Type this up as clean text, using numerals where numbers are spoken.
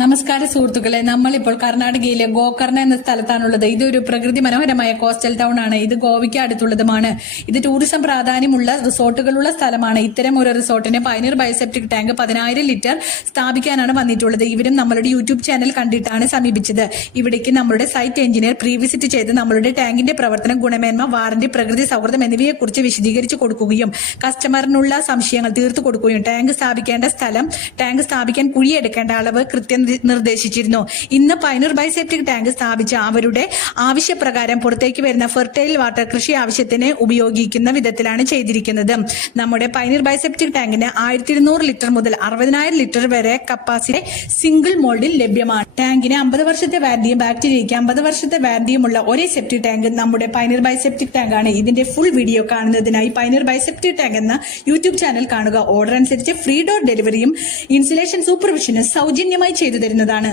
നമസ്കാര സുഹൃത്തുക്കളെ, നമ്മളിപ്പോൾ കർണാടകയിലെ ഗോകർണ എന്ന സ്ഥലത്താണുള്ളത്. ഇതൊരു പ്രകൃതി മനോഹരമായ കോസ്റ്റൽ ടൗൺ ആണ്. ഇത് ഗോവയ്ക്ക് അടുത്തുള്ളതുമാണ്. ഇത് ടൂറിസം പ്രാധാന്യമുള്ള റിസോർട്ടുകളുള്ള സ്ഥലമാണ്. ഇത്തരം ഒരു റിസോർട്ടിന് പയനീർ ബയോസെപ്റ്റിക് ടാങ്ക് 10,000 ലിറ്റർ സ്ഥാപിക്കാനാണ് വന്നിട്ടുള്ളത്. ഇവരും നമ്മളുടെ യൂട്യൂബ് ചാനൽ കണ്ടിട്ടാണ് സമീപിച്ചത്. ഇവിടേക്ക് നമ്മളുടെ സൈറ്റ് എഞ്ചിനീയർ പ്രീ വിസിറ്റ് ചെയ്ത് നമ്മളുടെ ടാങ്കിന്റെ പ്രവർത്തനം, ഗുണമേന്മ, വാറന്റി, പ്രകൃതി സൗഹൃദം എന്നിവയെക്കുറിച്ച് വിശദീകരിച്ചു കൊടുക്കുകയും കസ്റ്റമറിനുള്ള സംശയങ്ങൾ തീർത്തു കൊടുക്കുകയും ടാങ്ക് സ്ഥാപിക്കേണ്ട സ്ഥലം, ടാങ്ക് സ്ഥാപിക്കാൻ കുഴിയെടുക്കേണ്ട അളവ് കൃത്യം നിർദ്ദേശിച്ചിരുന്നു. ഇന്ന് പയനീർ ബയോസെപ്റ്റിക് ടാങ്ക് സ്ഥാപിച്ച അവരുടെ ആവശ്യപ്രകാരം പുറത്തേക്ക് വരുന്ന ഫെർട്ടൈൽ വാട്ടർ കൃഷി ആവശ്യത്തിന് ഉപയോഗിക്കുന്ന വിധത്തിലാണ് ചെയ്തിരിക്കുന്നത്. നമ്മുടെ പയനീർ ബയോസെപ്റ്റിക് ടാങ്കിന് 1200 ലിറ്റർ മുതൽ 60,000 ലിറ്റർ വരെ കപ്പാസിറ്റി സിംഗിൾ മോൾഡിൽ ലഭ്യമാണ്. ടാങ്കിന് 50 വർഷത്തെ വാറന്റിയും ബാക്ടീരിയയ്ക്ക് 50 വർഷത്തെ വാറന്റിയുമുള്ള ഒരേ സെപ്റ്റിക് ടാങ്ക് നമ്മുടെ പയനീർ ബയോസെപ്റ്റിക് ടാങ്ക് ആണ്. ഇതിന്റെ ഫുൾ വീഡിയോ കാണുന്നതിനായി പയനീർ ബയോസെപ്റ്റിക് ടാങ്ക് എന്ന യൂട്യൂബ് ചാനൽ കാണുക. ഓർഡർ അനുസരിച്ച് ഫ്രീ ഡോർ ഡെലിവറിയും ഇൻസുലേഷൻ സൂപ്പർവിഷനും സൗജന്യമായി ചെയ്തു തരുന്നതാണ്.